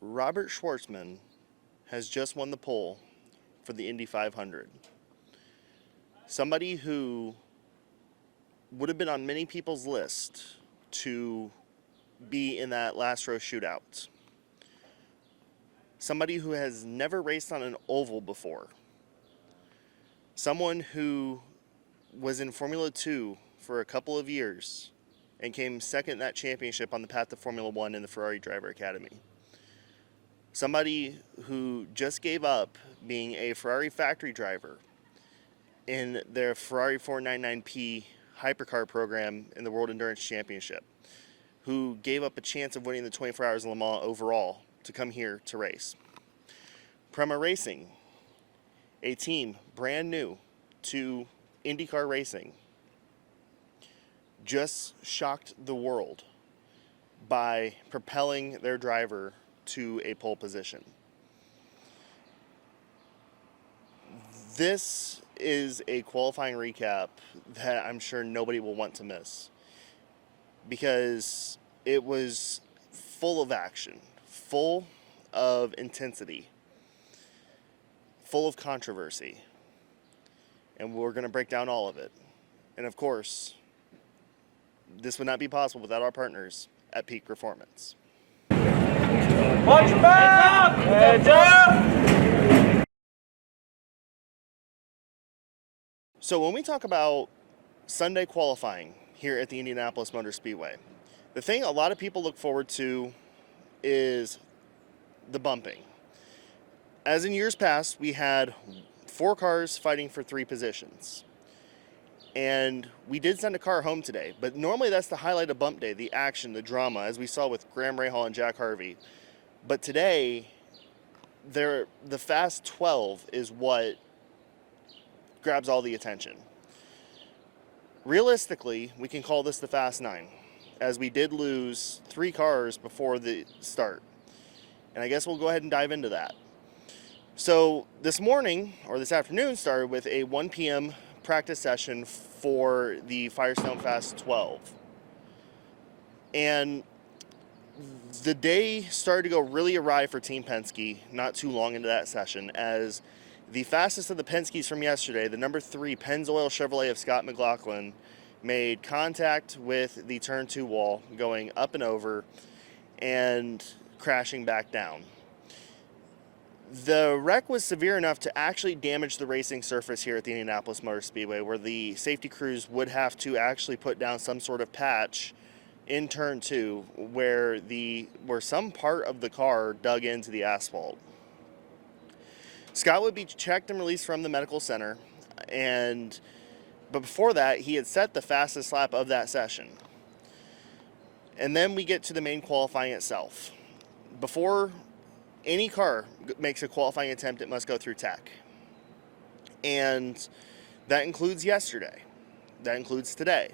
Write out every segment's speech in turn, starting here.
Robert Shwartzman has just won the pole for the Indy 500. Somebody who would have been on many people's list to be in that last row shootout. Somebody who has never raced on an oval before. Someone who was in Formula 2 for a couple of years and came second in that championship on the path to Formula 1 in the Ferrari Driver Academy. Somebody who just gave up being a Ferrari factory driver in their Ferrari 499P hypercar program in the World Endurance Championship, who gave up a chance of winning the 24 Hours of Le Mans overall to come here to race. Premas Racing, a team brand new to IndyCar racing, just shocked the world by propelling their driver to a pole position. This is a qualifying recap that I'm sure nobody will want to miss, because it was full of action, full of intensity, full of controversy, and we're going to break down all of it. And of course, this would not be possible without our partners at Peak Performance. Watch your back! Heads up! So when we talk about Sunday qualifying here at the Indianapolis Motor Speedway, the thing a lot of people look forward to is the bumping. As in years past, we had 4 cars fighting for 3 positions. And we did send a car home today, but normally that's the highlight of bump day, the action, the drama, as we saw with Graham Rahal and Jack Harvey. But today, the Fast 12 is what grabs all the attention. Realistically, we can call this the Fast 9, as we did lose 3 cars before the start. And I guess we'll go ahead and dive into that. So this morning, or this afternoon, started with a 1 p.m. practice session for the Firestone Fast 12. And the day started to go really awry for Team Penske not too long into that session, as the fastest of the Penskes from yesterday, the number 3 Pennzoil Chevrolet of Scott McLaughlin, made contact with the turn 2 wall, going up and over and crashing back down. The wreck was severe enough to actually damage the racing surface here at the Indianapolis Motor Speedway, where the safety crews would have to actually put down some sort of patch in turn 2 where some part of the car dug into the asphalt. Scott would be checked and released from the medical center, but before that, he had set the fastest lap of that session. And then we get to the main qualifying itself. Before any car makes a qualifying attempt, it must go through tech. And that includes yesterday. That includes today.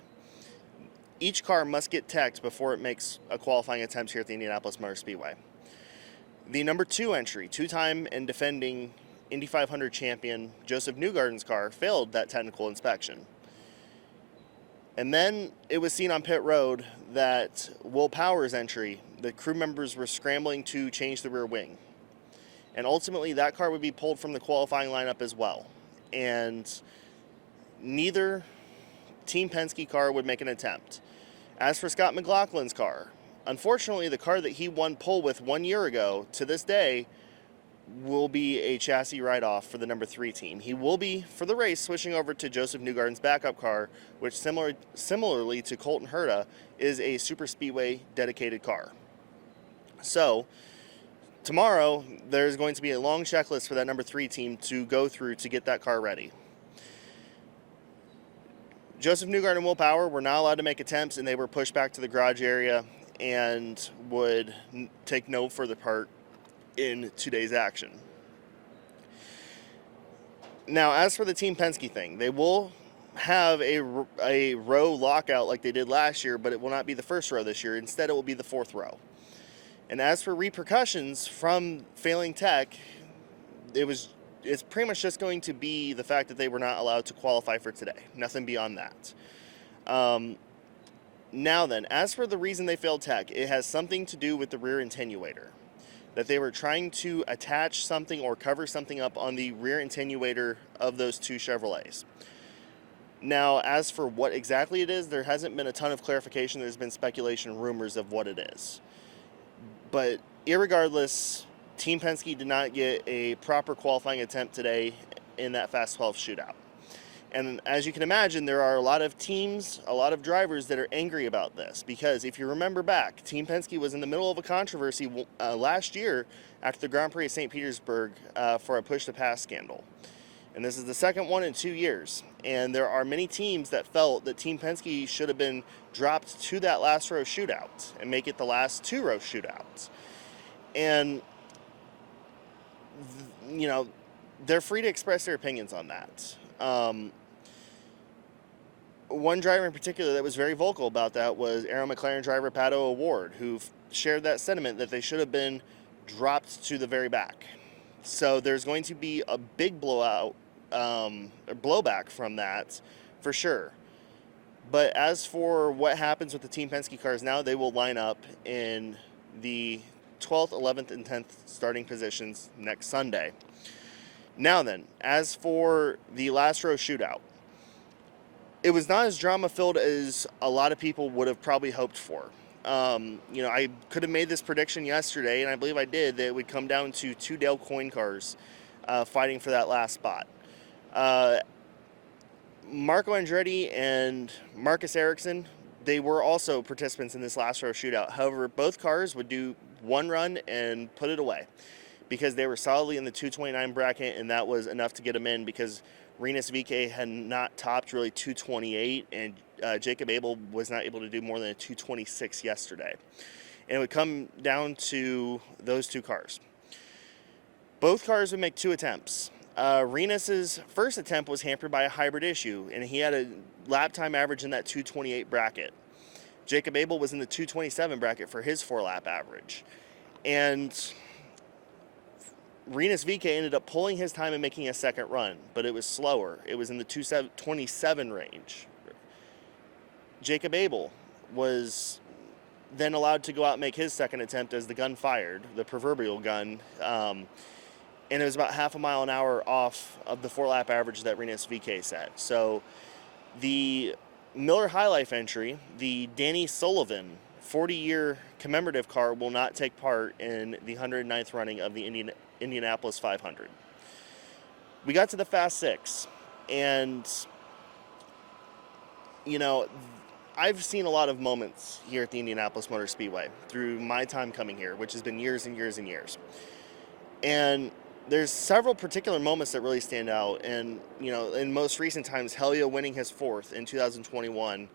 Each car must get teched before it makes a qualifying attempt here at the Indianapolis Motor Speedway. The number 2 entry, 2-time and defending Indy 500 champion Joseph Newgarden's car, failed that technical inspection. And then it was seen on pit road that Will Power's entry, the crew members were scrambling to change the rear wing. And ultimately, that car would be pulled from the qualifying lineup as well. And neither Team Penske car would make an attempt. As for Scott McLaughlin's car, unfortunately, the car that he won pole with 1 year ago, to this day, will be a chassis write-off for the number 3 team. He will be, for the race, switching over to Joseph Newgarden's backup car, which similarly to Colton Herta, is a super speedway dedicated car. So tomorrow, there's going to be a long checklist for that number 3 team to go through to get that car ready. Joseph Newgarden and Will Power were not allowed to make attempts, and they were pushed back to the garage area and would take no further part in today's action. Now, as for the Team Penske thing, they will have a row lockout like they did last year, but it will not be the first row this year. Instead, it will be the 4th row. And as for repercussions from failing tech, it's pretty much just going to be the fact that they were not allowed to qualify for today. Nothing beyond that. Now then, as for the reason they failed tech, it has something to do with the rear attenuator. that they were trying to attach something or cover something up on the rear attenuator of those two Chevrolets. Now, as for what exactly it is, there hasn't been a ton of clarification. There's been speculation and rumors of what it is. But irregardless, Team Penske did not get a proper qualifying attempt today in that Fast 12 shootout. And as you can imagine, there are a lot of teams, a lot of drivers that are angry about this, because if you remember back, Team Penske was in the middle of a controversy last year after the Grand Prix of St. Petersburg for a push-to-pass scandal. And this is the second one in 2 years. And there are many teams that felt that Team Penske should have been dropped to that last row shootout and make it the last 2 row shootouts. And, you know, they're free to express their opinions on that. One driver in particular that was very vocal about that was Arrow McLaren driver Pato O'Ward, who shared that sentiment that they should have been dropped to the very back. So there's going to be a big blowback from that for sure. But as for what happens with the Team Penske cars now, they will line up in the 12th, 11th, and 10th starting positions next Sunday. Now then, as for the last row shootout, it was not as drama-filled as a lot of people would have probably hoped for. You know, I could have made this prediction yesterday, and I believe I did, that it would come down to 2 Dale Coyne cars fighting for that last spot. Marco Andretti and Marcus Ericsson, they were also participants in this last row shootout. However, both cars would do one run and put it away because they were solidly in the 229 bracket, and that was enough to get them in because Rinus VeeKay had not topped really 228, and Jacob Abel was not able to do more than a 226 yesterday. And it would come down to those 2 cars. Both cars would make 2 attempts. Rinus's first attempt was hampered by a hybrid issue, and he had a lap time average in that 228 bracket. Jacob Abel was in the 227 bracket for his 4-lap average. And Rinus VeeKay ended up pulling his time and making a second run, but it was slower. It was in the 227 range. Jacob Abel was then allowed to go out and make his second attempt as the gun fired, the proverbial gun, and it was about half a mile an hour off of the 4-lap average that Rinus VeeKay set. So the Miller High Life entry, the Danny Sullivan 40-year commemorative car, will not take part in the 109th running of the Indianapolis 500. We got to the Fast 6, and, you know, I've seen a lot of moments here at the Indianapolis Motor Speedway through my time coming here, which has been years and years and years. And there's several particular moments that really stand out. And, you know, in most recent times, Helio winning his 4th in 2021.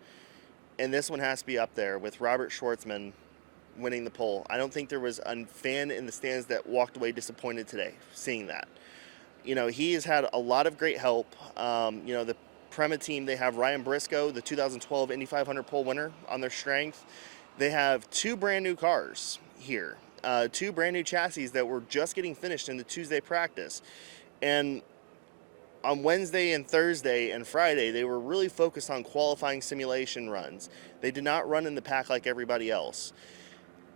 And this one has to be up there with Robert Shwartzman winning the pole. I don't think there was a fan in the stands that walked away disappointed today seeing that. You know, he has had a lot of great help. You know, the Premas team, they have Ryan Briscoe, the 2012 Indy 500 pole winner, on their strength. They have 2 brand new cars here, 2 brand new chassis that were just getting finished in the Tuesday practice. And on Wednesday and Thursday and Friday, they were really focused on qualifying simulation runs. They did not run in the pack like everybody else.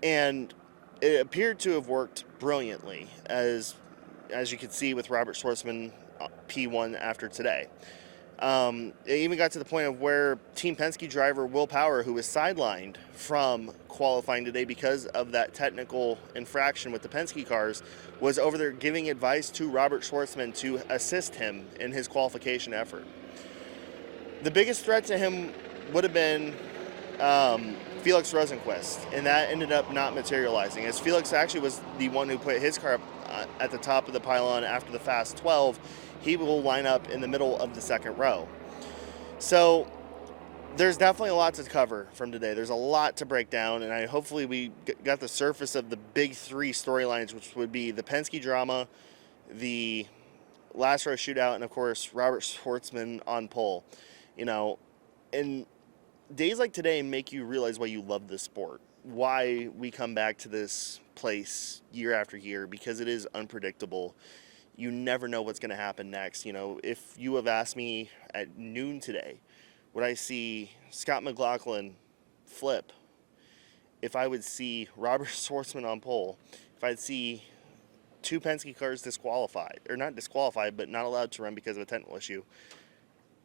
And it appeared to have worked brilliantly, as you could see with Robert Shwartzman P1 after today. It even got to the point of where Team Penske driver Will Power, who was sidelined from qualifying today because of that technical infraction with the Penske cars, was over there giving advice to Robert Shwartzman to assist him in his qualification effort. The biggest threat to him would have been Felix Rosenqvist, and that ended up not materializing, as Felix actually was the one who put his car up at the top of the pylon after the Fast 12. He will line up in the middle of the second row. So there's definitely a lot to cover from today. There's a lot to break down, and hopefully we got the surface of the big 3 storylines, which would be the Penske drama, the last row shootout, and of course Robert Shwartzman on pole. You know, and days like today make you realize why you love this sport, why we come back to this place year after year, because it is unpredictable. You never know what's going to happen next. You know, if you have asked me at noon today, would I see Scott McLaughlin flip? If I would see Robert Shwartzman on pole? If if I'd see 2 Penske cars disqualified, or not disqualified, but not allowed to run because of a technical issue,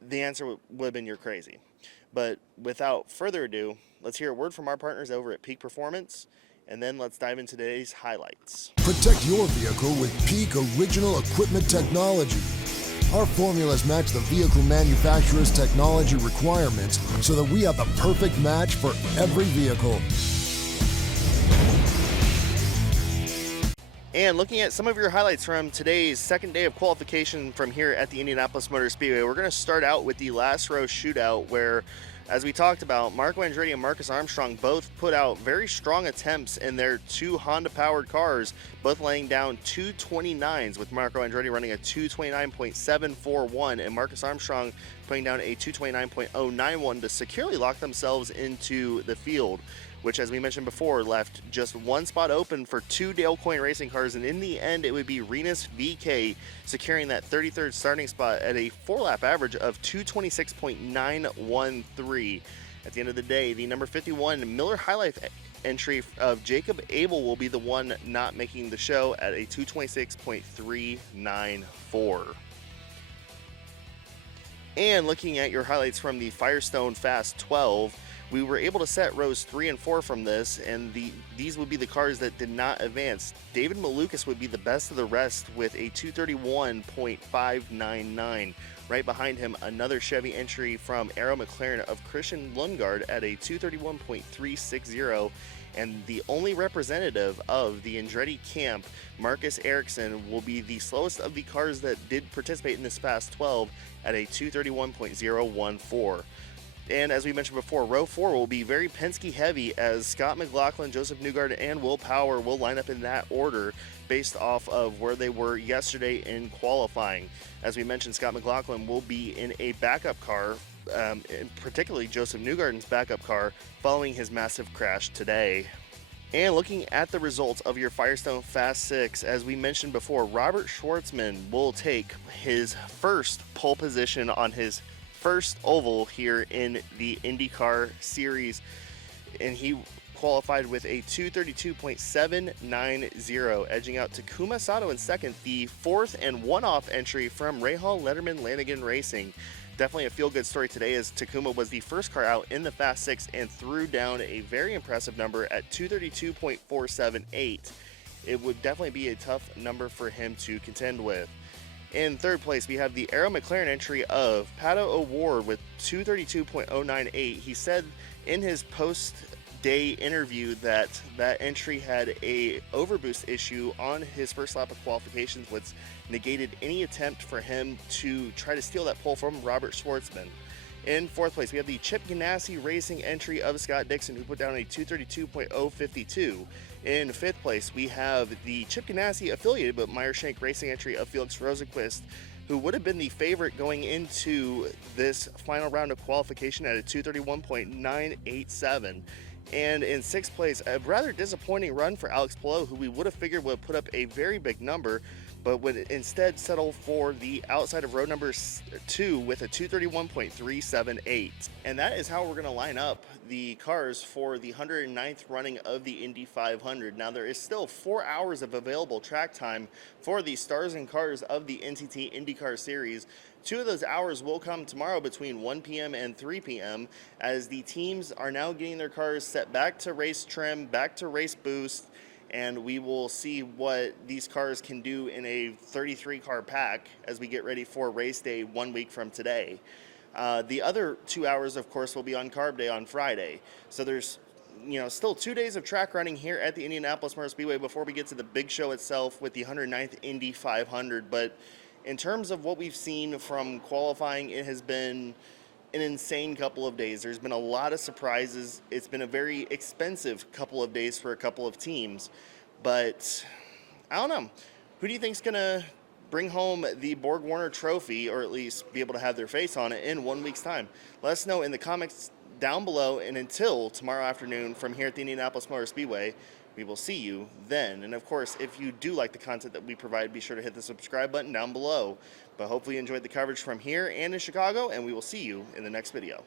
the answer would have been you're crazy. But without further ado, let's hear a word from our partners over at Peak Performance, and then let's dive into today's highlights. Protect your vehicle with Peak Original Equipment Technology. Our formulas match the vehicle manufacturer's technology requirements so that we have the perfect match for every vehicle. And looking at some of your highlights from today's second day of qualification from here at the Indianapolis Motor Speedway, we're going to start out with the last row shootout where, as we talked about, Marco Andretti and Marcus Armstrong both put out very strong attempts in their 2 Honda-powered cars, both laying down 229s, with Marco Andretti running a 229.741 and Marcus Armstrong putting down a 229.091 to securely lock themselves into the field, which, as we mentioned before, left just one spot open for 2 Dale Coyne racing cars, and in the end it would be Renus VK securing that 33rd starting spot at a 4-lap average of 226.913. At the end of the day, the number 51 Miller High Life entry of Jacob Abel will be the one not making the show at a 226.394. And looking at your highlights from the Firestone Fast 12, we were able to set rows 3 and 4 from this, and these would be the cars that did not advance. David Malukas would be the best of the rest with a 231.599. Right behind him, another Chevy entry from Arrow McLaren of Christian Lundgaard at a 231.360. And the only representative of the Andretti camp, Marcus Ericsson, will be the slowest of the cars that did participate in this Fast 12 at a 231.014. And as we mentioned before, row 4 will be very Penske heavy as Scott McLaughlin, Joseph Newgarden, and Will Power will line up in that order based off of where they were yesterday in qualifying. As we mentioned, Scott McLaughlin will be in a backup car, particularly Joseph Newgarden's backup car, following his massive crash today. And looking at the results of your Firestone Fast 6, as we mentioned before, Robert Shwartzman will take his first pole position on his first oval here in the IndyCar series, and he qualified with a 232.790, edging out Takuma Sato in second, the 4th and one-off entry from Rahal Letterman Lanigan Racing. Definitely a feel-good story today, as Takuma was the first car out in the Fast 6 and threw down a very impressive number at 232.478. It would definitely be a tough number for him to contend with. In third place, we have the Arrow McLaren entry of Pato O'Ward with 232.098. He said in his post-day interview that that entry had a overboost issue on his first lap of qualifications, which negated any attempt for him to try to steal that pole from Robert Shwartzman. In fourth place, we have the Chip Ganassi Racing entry of Scott Dixon, who put down a 232.052. In fifth place, we have the Chip Ganassi affiliated but Meyer Shank Racing entry of Felix Rosenquist, who would have been the favorite going into this final round of qualification at a 231.987. And in sixth place, a rather disappointing run for Alex Palou, who we would have figured would put up a very big number, but would instead settle for the outside of row number 2 with a 231.378. And that is how we're going to line up the cars for the 109th running of the Indy 500. Now, there is still 4 hours of available track time for the stars and cars of the NTT IndyCar Series. 2 of those hours will come tomorrow between 1 p.m. and 3 p.m. as the teams are now getting their cars set back to race trim, back to race boost, and we will see what these cars can do in a 33-car pack as we get ready for race day 1 week from today. The other 2 hours, of course, will be on Carb Day on Friday. So there's still 2 days of track running here at the Indianapolis Motor Speedway before we get to the big show itself with the 109th Indy 500. But in terms of what we've seen from qualifying, it has been an insane couple of days. There's been a lot of surprises. It's been a very expensive couple of days for a couple of teams, but I don't know. Who do you think's gonna bring home the Borg Warner Trophy, or at least be able to have their face on it in 1 week's time? Let us know in the comments down below, and until tomorrow afternoon from here at the Indianapolis Motor Speedway, we will see you then. And of course, if you do like the content that we provide, be sure to hit the subscribe button down below. But hopefully you enjoyed the coverage from here and in Chicago, and we will see you in the next video.